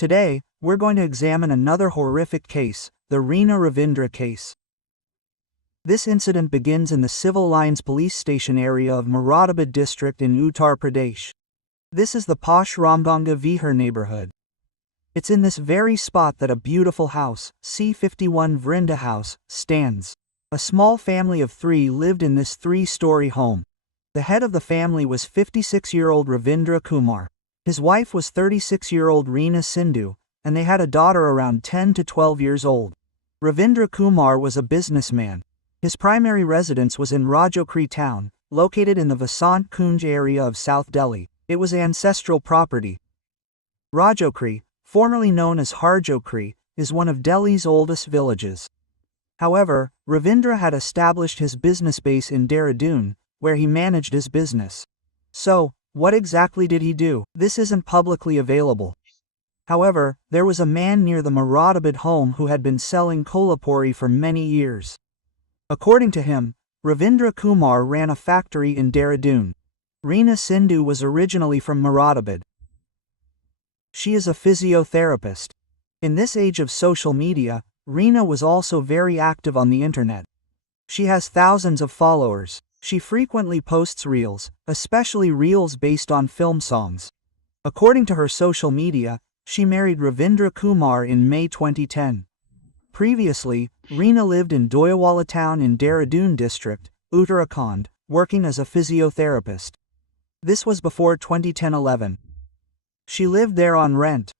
Today, we're going to examine another horrific case, the Reena Ravindra case. This incident begins in the Civil Lines police station area of Moradabad district in Uttar Pradesh. This is the posh Ramganga Vihar neighborhood. It's in this very spot that a beautiful house, C51 Vrinda house, stands. A small family of 3 lived in this 3-story home. The head of the family was 56-year-old Ravindra Kumar. His wife was 36-year-old Reena Sindhu, and they had a daughter around 10 to 12 years old. Ravindra Kumar was a businessman. His primary residence was in Rajokri town, located in the Vasant Kunj area of South Delhi. It was ancestral property. Rajokri, formerly known as Harjokri, is one of Delhi's oldest villages. However, Ravindra had established his business base in Dehradun, where he managed his business. So, what exactly did he do? This isn't publicly available. However, there was a man near the Moradabad home who had been selling kolhapuri for many years. According to him, Ravindra Kumar ran a factory in Dehradun. Reena Sindhu was originally from Moradabad. She is a physiotherapist. In this age of social media, Reena was also very active on the internet. She has thousands of followers. She frequently posts reels, especially reels based on film songs. According to her social media, she married Ravindra Kumar in May 2010. Previously, Reena lived in Doyawala town in Dehradun district, Uttarakhand, working as a physiotherapist. This was before 2010-11. She lived there on rent.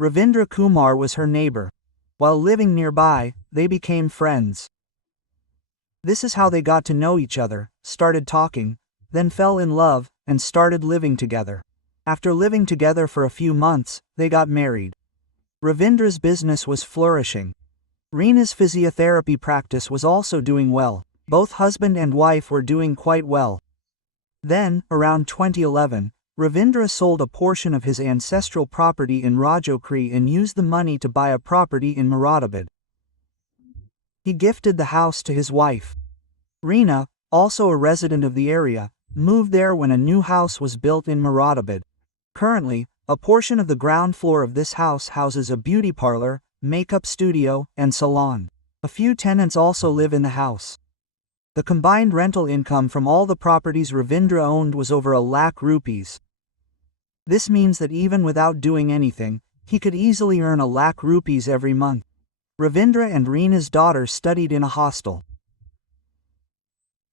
Ravindra Kumar was her neighbor. While living nearby, they became friends. This is how they got to know each other, started talking, then fell in love, and started living together. After living together for a few months, they got married. Ravindra's business was flourishing. Reena's physiotherapy practice was also doing well. Both husband and wife were doing quite well. Then, around 2011, Ravindra sold a portion of his ancestral property in Rajokri and used the money to buy a property in Moradabad. He gifted the house to his wife. Reena, also a resident of the area, moved there when a new house was built in Moradabad. Currently, a portion of the ground floor of this house houses a beauty parlor, makeup studio, and salon. A few tenants also live in the house. The combined rental income from all the properties Ravindra owned was over 1 lakh rupees. This means that even without doing anything, he could easily earn 1 lakh rupees every month. Ravindra and Reena's daughter studied in a hostel.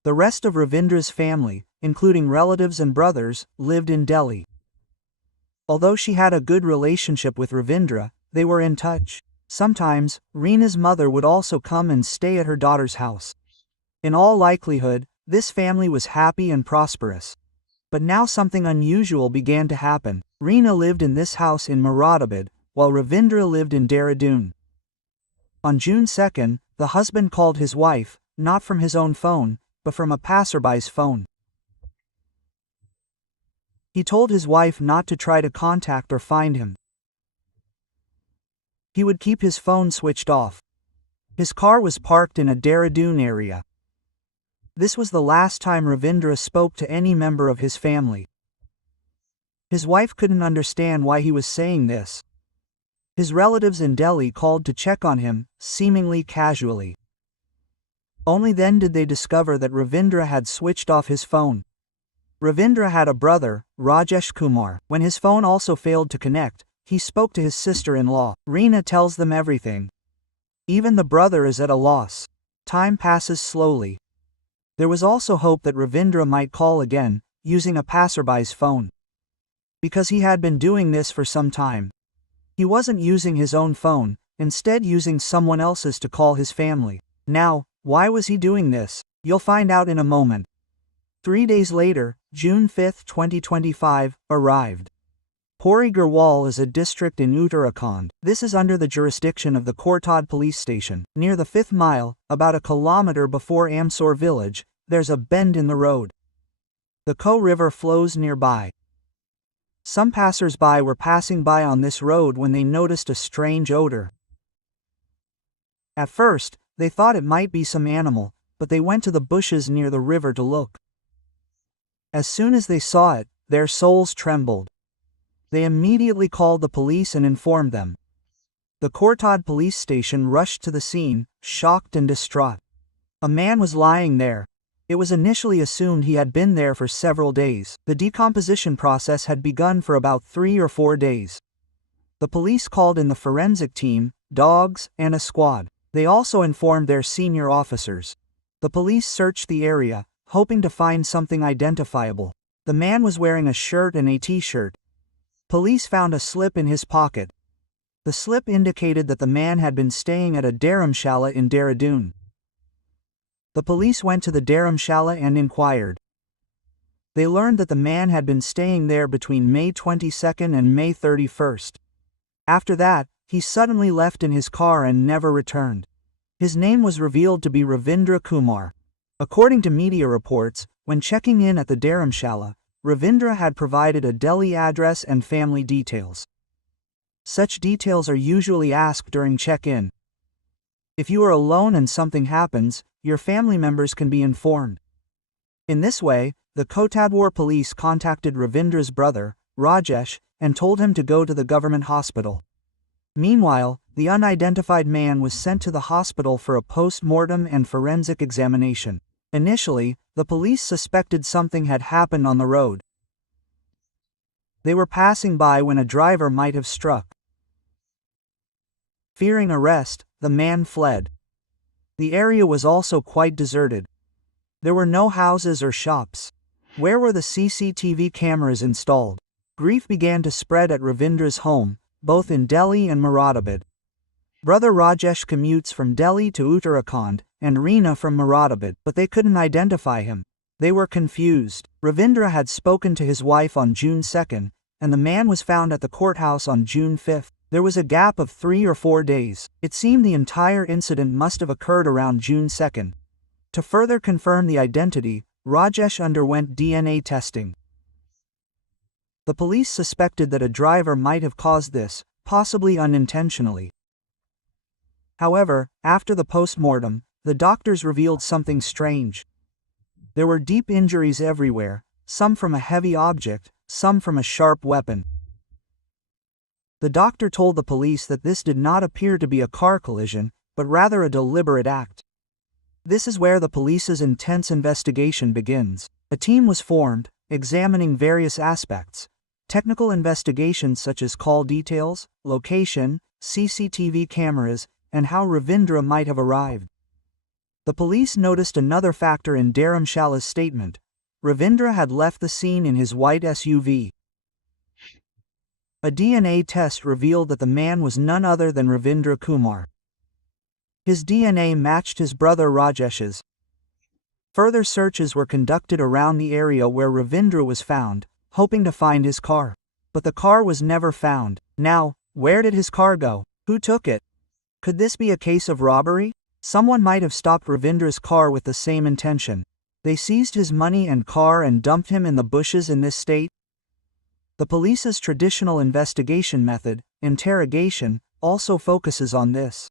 The rest of Ravindra's family, including relatives and brothers, lived in Delhi. Although she had a good relationship with Ravindra, they were in touch. Sometimes, Reena's mother would also come and stay at her daughter's house. In all likelihood, this family was happy and prosperous. But now something unusual began to happen. Reena lived in this house in Moradabad, while Ravindra lived in Dehradun. On June 2, the husband called his wife, not from his own phone, but from a passerby's phone. He told his wife not to try to contact or find him. He would keep his phone switched off. His car was parked in a Dehradun area. This was the last time Ravindra spoke to any member of his family. His wife couldn't understand why he was saying this. His relatives in Delhi called to check on him, seemingly casually. Only then did they discover that Ravindra had switched off his phone. Ravindra had a brother, Rajesh Kumar. When his phone also failed to connect, he spoke to his sister-in-law. Reena tells them everything. Even the brother is at a loss. Time passes slowly. There was also hope that Ravindra might call again, using a passerby's phone. Because he had been doing this for some time. He wasn't using his own phone, instead using someone else's to call his family. Now, why was he doing this? You'll find out in a moment. 3 days later, June 5, 2025, arrived. Puri Garhwal is a district in Uttarakhand. This is under the jurisdiction of the Kortad police station. Near the 5th mile, about a kilometer before Amsore village, there's a bend in the road. The Ko River flows nearby. Some passers-by were passing by on this road when they noticed a strange odor. At first, they thought it might be some animal, but they went to the bushes near the river to look. As soon as they saw it, their souls trembled. They immediately called the police and informed them. The Courtauld police station rushed to the scene, shocked and distraught. A man was lying there. It was initially assumed he had been there for several days. The decomposition process had begun for about 3 or 4 days. The police called in the forensic team, dogs, and a squad. They also informed their senior officers. The police searched the area, hoping to find something identifiable. The man was wearing a shirt and a t-shirt. Police found a slip in his pocket. The slip indicated that the man had been staying at a dharamshala in Dehradun. The police went to the dharamshala and inquired. They learned that the man had been staying there between May 22nd and May 31st. After that, he suddenly left in his car and never returned. His name was revealed to be Ravindra Kumar. According to media reports, when checking in at the dharamshala, Ravindra had provided a Delhi address and family details. Such details are usually asked during check-in. If you are alone and something happens, your family members can be informed. In this way, the Kotadwar police contacted Ravindra's brother, Rajesh, and told him to go to the government hospital. Meanwhile, the unidentified man was sent to the hospital for a post-mortem and forensic examination. Initially, the police suspected something had happened on the road. They were passing by when a driver might have struck. Fearing arrest, the man fled. The area was also quite deserted. There were no houses or shops. Where were the CCTV cameras installed? Grief began to spread at Ravindra's home, both in Delhi and Moradabad. Brother Rajesh commutes from Delhi to Uttarakhand, and Reena from Moradabad, but they couldn't identify him. They were confused. Ravindra had spoken to his wife on June 2nd, and the man was found at the courthouse on June 5th. There was a gap of 3 or 4 days. It seemed the entire incident must have occurred around June 2nd. To further confirm the identity, Rajesh underwent DNA testing. The police suspected that a driver might have caused this, possibly unintentionally. However, after the post-mortem, the doctors revealed something strange. There were deep injuries everywhere, some from a heavy object, some from a sharp weapon. The doctor told the police that this did not appear to be a car collision, but rather a deliberate act. This is where the police's intense investigation begins. A team was formed, examining various aspects. Technical investigations such as call details, location, CCTV cameras, and how Ravindra might have arrived. The police noticed another factor in Dharamshala's statement. Ravindra had left the scene in his white SUV. A DNA test revealed that the man was none other than Ravindra Kumar. His DNA matched his brother Rajesh's. Further searches were conducted around the area where Ravindra was found, hoping to find his car. But the car was never found. Now, where did his car go? Who took it? Could this be a case of robbery? Someone might have stopped Ravindra's car with the same intention. They seized his money and car and dumped him in the bushes in this state? The police's traditional investigation method, interrogation, also focuses on this.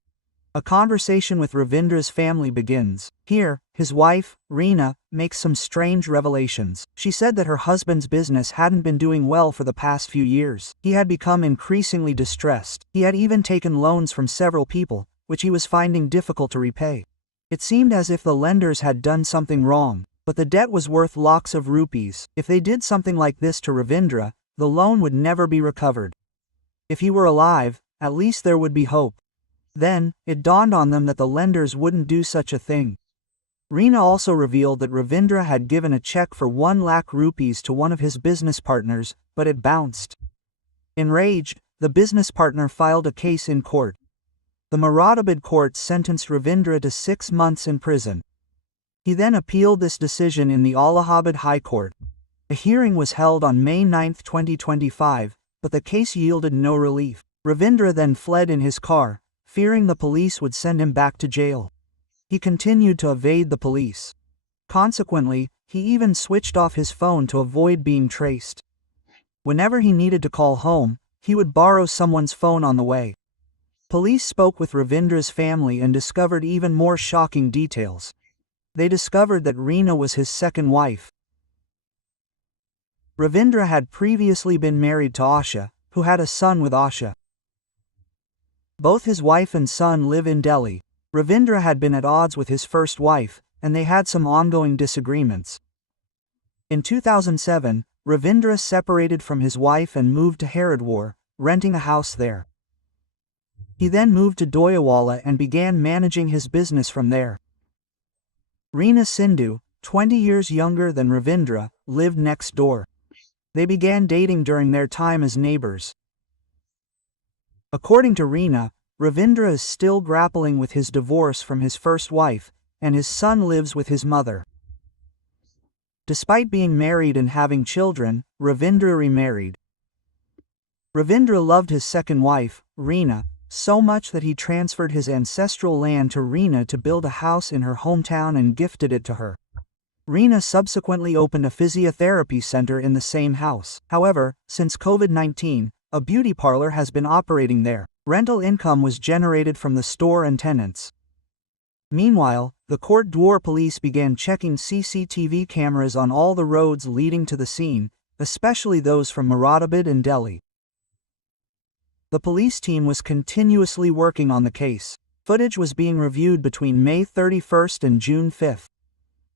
A conversation with Ravindra's family begins. Here, his wife, Reena, makes some strange revelations. She said that her husband's business hadn't been doing well for the past few years. He had become increasingly distressed. He had even taken loans from several people, which he was finding difficult to repay. It seemed as if the lenders had done something wrong, but the debt was worth lakhs of rupees. If they did something like this to Ravindra, the loan would never be recovered. If he were alive, at least there would be hope. Then, it dawned on them that the lenders wouldn't do such a thing. Reena also revealed that Ravindra had given a check for 1 lakh rupees to one of his business partners, but it bounced. Enraged, the business partner filed a case in court. The Moradabad court sentenced Ravindra to 6 months in prison. He then appealed this decision in the Allahabad High Court. A hearing was held on May 9, 2025, but the case yielded no relief. Ravindra then fled in his car, fearing the police would send him back to jail. He continued to evade the police. Consequently, he even switched off his phone to avoid being traced. Whenever he needed to call home, he would borrow someone's phone on the way. Police spoke with Ravindra's family and discovered even more shocking details. They discovered that Reena was his second wife. Ravindra had previously been married to Asha, who had a son with Asha. Both his wife and son live in Delhi. Ravindra had been at odds with his first wife, and they had some ongoing disagreements. In 2007, Ravindra separated from his wife and moved to Haridwar, renting a house there. He then moved to Doyawala and began managing his business from there. Reena Sindhu, 20 years younger than Ravindra, lived next door. They began dating during their time as neighbors. According to Reena, Ravindra is still grappling with his divorce from his first wife, and his son lives with his mother. Despite being married and having children, Ravindra remarried. Ravindra loved his second wife, Reena, so much that he transferred his ancestral land to Reena to build a house in her hometown and gifted it to her. Reena subsequently opened a physiotherapy center in the same house. However, since COVID-19, a beauty parlor has been operating there. Rental income was generated from the store and tenants. Meanwhile, the Court Dwar police began checking CCTV cameras on all the roads leading to the scene, especially those from Moradabad and Delhi. The police team was continuously working on the case. Footage was being reviewed between May 31st and June 5th.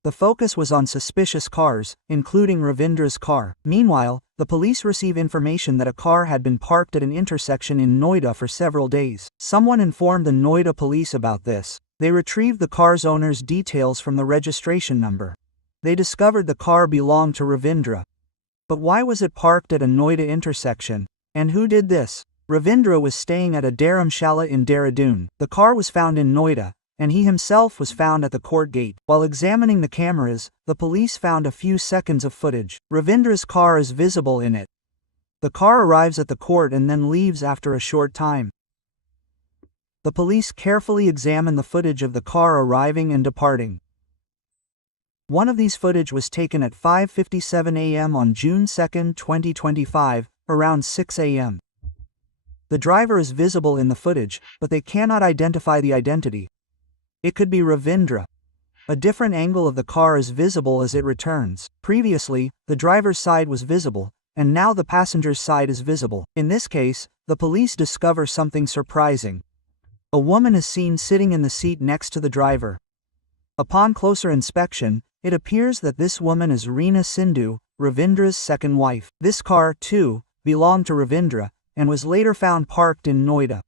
The focus was on suspicious cars, including Ravindra's car. Meanwhile, the police receive information that a car had been parked at an intersection in Noida for several days. Someone informed the Noida police about this. They retrieved the car's owner's details from the registration number. They discovered the car belonged to Ravindra. But why was it parked at a Noida intersection? And who did this? Ravindra was staying at a dharamshala in Dehradun. The car was found in Noida, and he himself was found at the court gate. While examining the cameras, the police found a few seconds of footage. Ravindra's car is visible in it. The car arrives at the court and then leaves after a short time. The police carefully examine the footage of the car arriving and departing. One of these footage was taken at 5:57 a.m. on June 2, 2025, around 6 a.m. The driver is visible in the footage, but they cannot identify the identity. It could be Ravindra. A different angle of the car is visible as it returns. Previously, the driver's side was visible, and now the passenger's side is visible. In this case, the police discover something surprising. A woman is seen sitting in the seat next to the driver. Upon closer inspection, it appears that this woman is Reena Sindhu, Ravindra's second wife. This car, too, belonged to Ravindra, and was later found parked in Noida.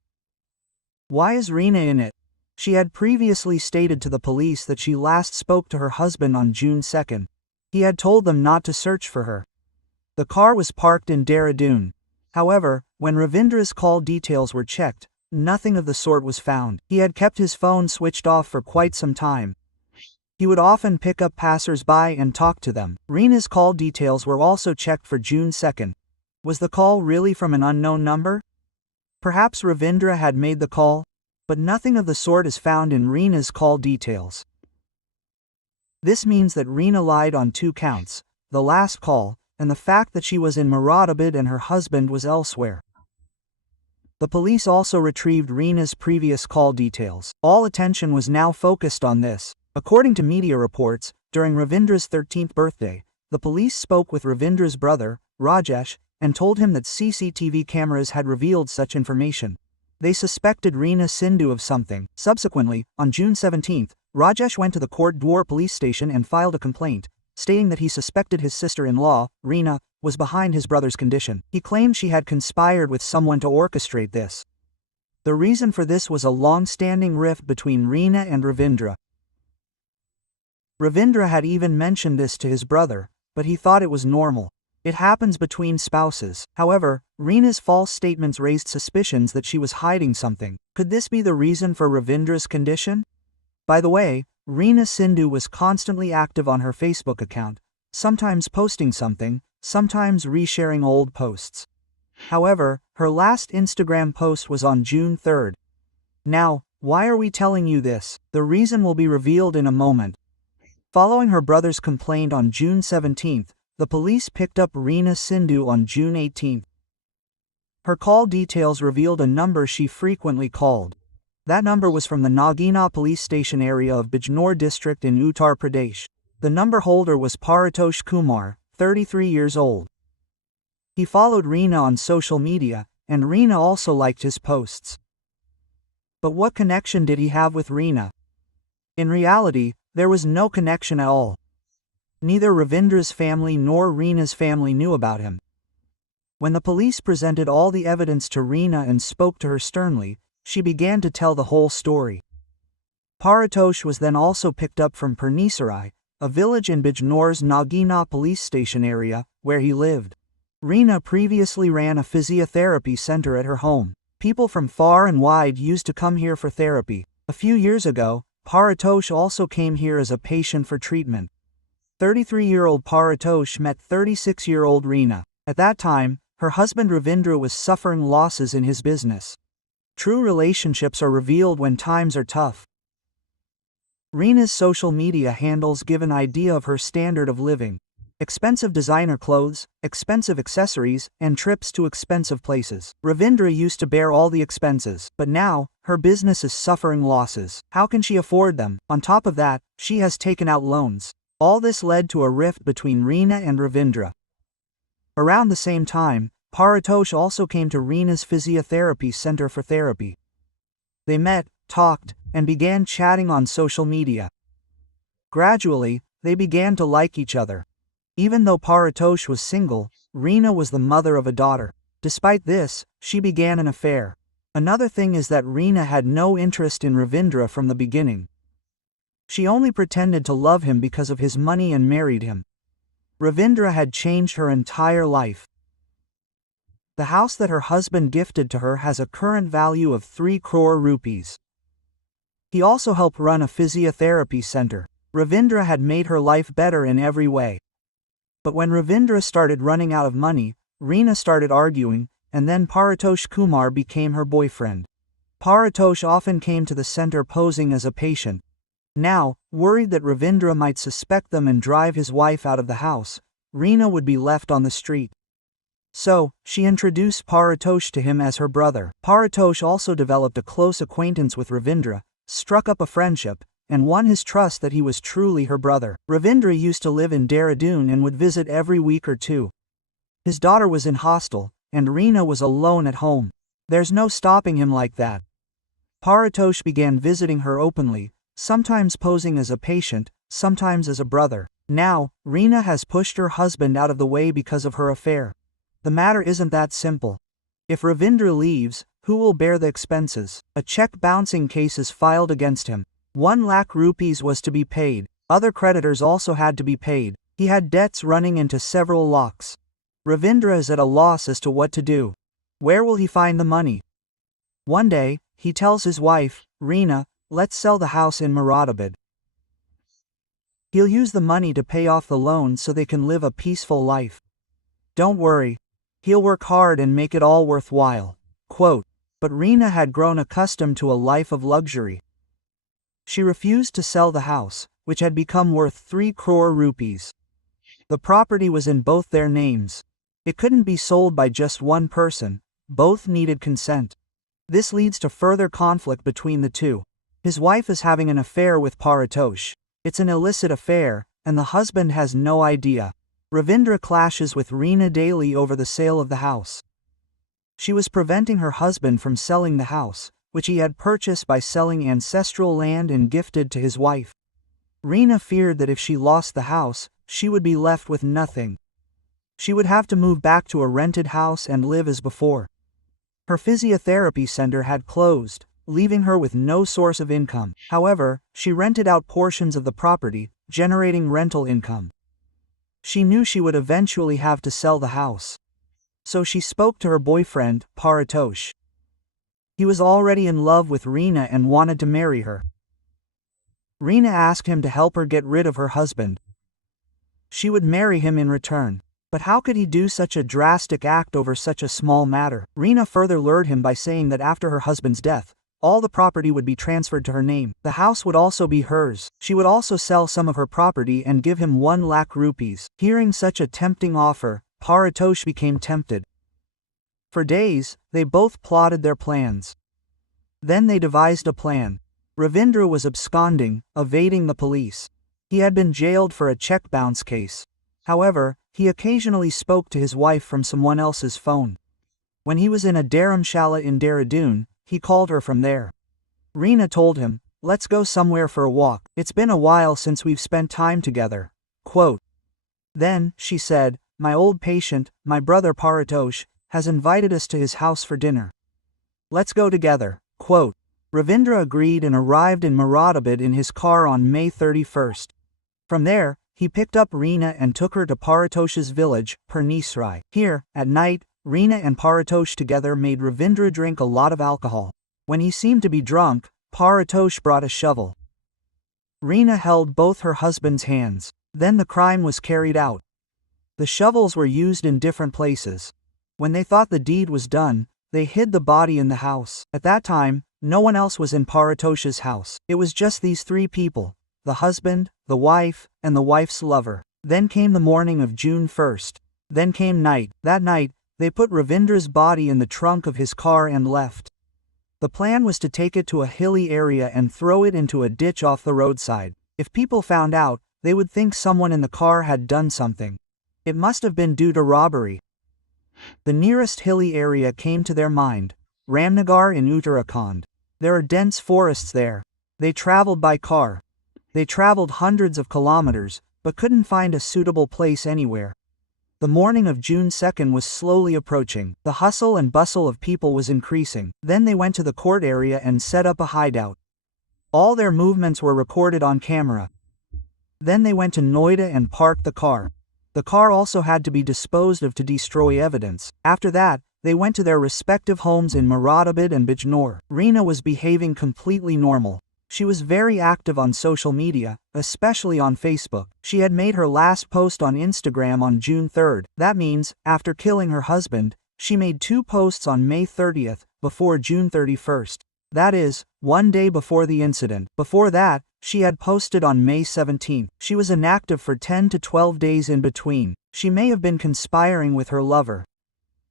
Why is Reena in it? She had previously stated to the police that she last spoke to her husband on June 2. He had told them not to search for her. The car was parked in Dehradun. However, when Ravindra's call details were checked, nothing of the sort was found. He had kept his phone switched off for quite some time. He would often pick up passers-by and talk to them. Reena's call details were also checked for June 2. Was the call really from an unknown number? Perhaps Ravindra had made the call, but nothing of the sort is found in Reena's call details. This means that Reena lied on two counts: the last call, and the fact that she was in Moradabad and her husband was elsewhere. The police also retrieved Reena's previous call details. All attention was now focused on this. According to media reports, during Ravindra's 13th birthday, the police spoke with Ravindra's brother, Rajesh, and told him that CCTV cameras had revealed such information. They suspected Reena Sindhu of something. Subsequently, on June 17, Rajesh went to the Court Dwar police station and filed a complaint, stating that he suspected his sister-in-law, Reena, was behind his brother's condition. He claimed she had conspired with someone to orchestrate this. The reason for this was a long-standing rift between Reena and Ravindra. Ravindra had even mentioned this to his brother, but he thought it was normal. It happens between spouses. However, Reena's false statements raised suspicions that she was hiding something. Could this be the reason for Ravindra's condition? By the way, Reena Sindhu was constantly active on her Facebook account, sometimes posting something, sometimes resharing old posts. However, her last Instagram post was on June 3. Now, why are we telling you this? The reason will be revealed in a moment. Following her brother's complaint on June 17, the police picked up Reena Sindhu on June 18. Her call details revealed a number she frequently called. That number was from the Nagina police station area of Bijnor district in Uttar Pradesh. The number holder was Paritosh Kumar, 33 years old. He followed Reena on social media, and Reena also liked his posts. But what connection did he have with Reena? In reality, there was no connection at all. Neither Ravindra's family nor Reena's family knew about him. When the police presented all the evidence to Reena and spoke to her sternly, she began to tell the whole story. Paratosh was then also picked up from Pernisarai, a village in Bijnor's Nagina police station area, where he lived. Reena previously ran a physiotherapy center at her home. People from far and wide used to come here for therapy. A few years ago, Paratosh also came here as a patient for treatment. 33-year-old Paratosh met 36-year-old Reena. At that time, her husband Ravindra was suffering losses in his business. True relationships are revealed when times are tough. Reena's social media handles give an idea of her standard of living. Expensive designer clothes, expensive accessories, and trips to expensive places. Ravindra used to bear all the expenses, but now, her business is suffering losses. How can she afford them? On top of that, she has taken out loans. All this led to a rift between Reena and Ravindra. Around the same time, Paratosh also came to Reena's physiotherapy center for therapy. They met, talked, and began chatting on social media. Gradually, they began to like each other. Even though Paratosh was single, Reena was the mother of a daughter. Despite this, she began an affair. Another thing is that Reena had no interest in Ravindra from the beginning. She only pretended to love him because of his money and married him. Ravindra had changed her entire life. The house that her husband gifted to her has a current value of 3 crore rupees. He also helped run a physiotherapy center. Ravindra had made her life better in every way. But when Ravindra started running out of money, Reena started arguing, and then Paratosh Kumar became her boyfriend. Paratosh often came to the center posing as a patient. Now, worried that Ravindra might suspect them and drive his wife out of the house, Reena would be left on the street. So, she introduced Paratosh to him as her brother. Paratosh also developed a close acquaintance with Ravindra, struck up a friendship, and won his trust that he was truly her brother. Ravindra used to live in Dehradun and would visit every week or two. His daughter was in hostel, and Reena was alone at home. There's no stopping him like that. Paratosh began visiting her openly, sometimes posing as a patient, sometimes as a brother. Now, Reena has pushed her husband out of the way because of her affair. The matter isn't that simple. If Ravindra leaves, who will bear the expenses? A check bouncing case is filed against him. 1 lakh rupees was to be paid. Other creditors also had to be paid. He had debts running into several lakhs. Ravindra is at a loss as to what to do. Where will he find the money? One day, he tells his wife, Reena, let's sell the house in Moradabad. He'll use the money to pay off the loan so they can live a peaceful life. Don't worry. He'll work hard and make it all worthwhile. Quote, but Reena had grown accustomed to a life of luxury. She refused to sell the house, which had become worth 3 crore rupees. The property was in both their names. It couldn't be sold by just one person, both needed consent. This leads to further conflict between the two. His wife is having an affair with Paratosh. It's an illicit affair, and the husband has no idea. Ravindra clashes with Reena daily over the sale of the house. She was preventing her husband from selling the house, which he had purchased by selling ancestral land and gifted to his wife. Reena feared that if she lost the house, she would be left with nothing. She would have to move back to a rented house and live as before. Her physiotherapy center had closed, leaving her with no source of income. However, she rented out portions of the property, generating rental income. She knew she would eventually have to sell the house. So she spoke to her boyfriend, Paratosh. He was already in love with Reena and wanted to marry her. Reena asked him to help her get rid of her husband. She would marry him in return. But how could he do such a drastic act over such a small matter? Reena further lured him by saying that after her husband's death, all the property would be transferred to her name. The house would also be hers. She would also sell some of her property and give him 1 lakh rupees. Hearing such a tempting offer, Paratosh became tempted. For days, they both plotted their plans. Then they devised a plan. Ravindra was absconding, evading the police. He had been jailed for a check bounce case. However, He occasionally spoke to his wife from someone else's phone. When he was in a dharamshala in Dehradun, he called her from there. Reena told him, "Let's go somewhere for a walk, it's been a while since we've spent time together." Quote. Then, she said, "My old patient, my brother Paratosh, has invited us to his house for dinner. Let's go together." Quote. Ravindra agreed and arrived in Moradabad in his car on May 31st. From there, he picked up Reena and took her to Paratosh's village, Pernisrai. Here, at night, Reena and Paratosh together made Ravindra drink a lot of alcohol. When he seemed to be drunk, Paratosh brought a shovel. Reena held both her husband's hands. Then the crime was carried out. The shovels were used in different places. When they thought the deed was done, they hid the body in the house. At that time, no one else was in Paratosh's house. It was just these three people: the husband, the wife, and the wife's lover. Then came the morning of June 1st. Then came night. That night, they put Ravindra's body in the trunk of his car and left. The plan was to take it to a hilly area and throw it into a ditch off the roadside. If people found out, they would think someone in the car had done something. It must have been due to robbery. The nearest hilly area came to their mind: Ramnagar in Uttarakhand. There are dense forests there. They traveled by car. They traveled hundreds of kilometers, but couldn't find a suitable place anywhere. The morning of June 2nd was slowly approaching. The hustle and bustle of people was increasing. Then they went to the court area and set up a hideout. All their movements were recorded on camera. Then they went to Noida and parked the car. The car also had to be disposed of to destroy evidence. After that, they went to their respective homes in Moradabad and Bijnor. Reena was behaving completely normal. She was very active on social media, especially on Facebook. She had made her last post on Instagram on June 3rd. That means, after killing her husband, she made 2 posts on May 30th, before June 31st. That is, 1 day before the incident. Before that, she had posted on May 17th. She was inactive for 10 to 12 days in between. She may have been conspiring with her lover.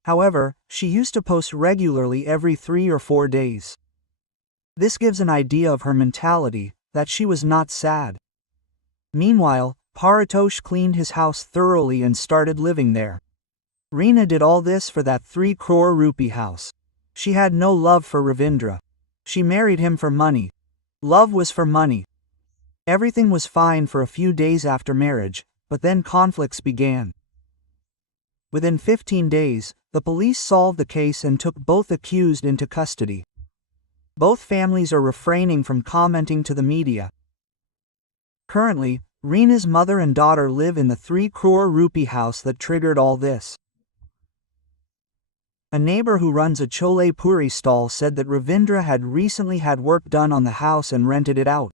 However, she used to post regularly every 3 or 4 days. This gives an idea of her mentality, that she was not sad. Meanwhile, Paratosh cleaned his house thoroughly and started living there. Reena did all this for that 3 crore rupee house. She had no love for Ravindra. She married him for money. Love was for money. Everything was fine for a few days after marriage, but then conflicts began. Within 15 days, the police solved the case and took both accused into custody. Both families are refraining from commenting to the media. Currently, Reena's mother and daughter live in the 3 crore rupee house that triggered all this. A neighbor who runs a chole puri stall said that Ravindra had recently had work done on the house and rented it out.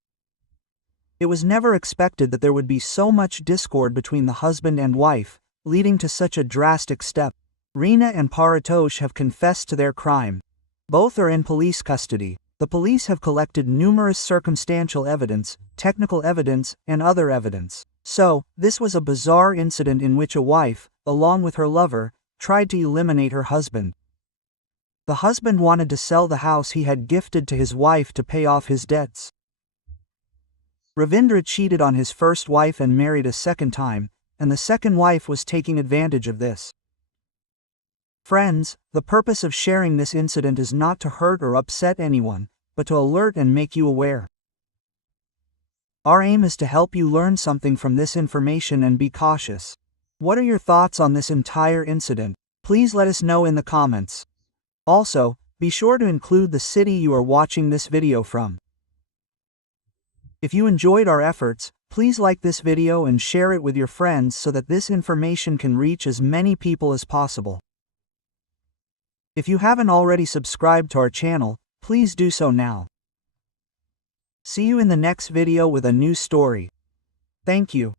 It was never expected that there would be so much discord between the husband and wife, leading to such a drastic step. Reena and Paratosh have confessed to their crime. Both are in police custody. The police have collected numerous circumstantial evidence, technical evidence, and other evidence. So, this was a bizarre incident in which a wife, along with her lover, tried to eliminate her husband. The husband wanted to sell the house he had gifted to his wife to pay off his debts. Ravindra cheated on his first wife and married a second time, and the second wife was taking advantage of this. Friends, the purpose of sharing this incident is not to hurt or upset anyone, but to alert and make you aware. Our aim is to help you learn something from this information and be cautious. What are your thoughts on this entire incident? Please let us know in the comments. Also, be sure to include the city you are watching this video from. If you enjoyed our efforts, please like this video and share it with your friends so that this information can reach as many people as possible. If you haven't already subscribed to our channel, please do so now. See you in the next video with a new story. Thank you.